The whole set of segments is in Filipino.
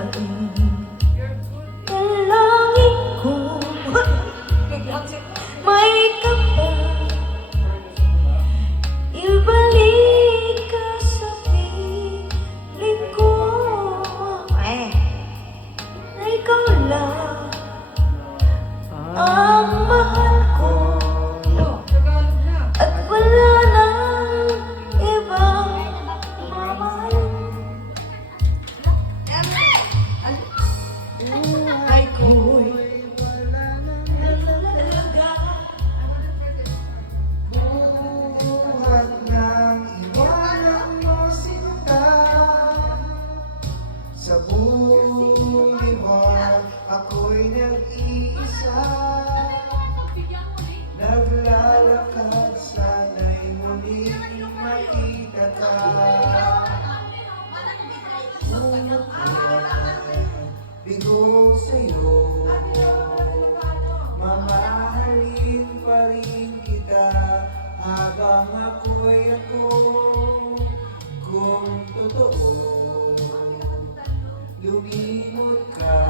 lupain. Dalangin ko may kapal, ibalik ka sa piling ko, na ikaw lang ang mahal ko, at wala nang ibang mamahal. Buhay ko'y Buhat nang iwanan mo sinta. Sa buliwan ako'y nag-iisa, naglalakad sana'y muling makita ka. Ngunit ako'y bigo sa'yo, mamahalin pa rin kita habang ako'y ako. Kung totoo, lumimot ka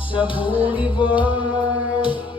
sa buliwan.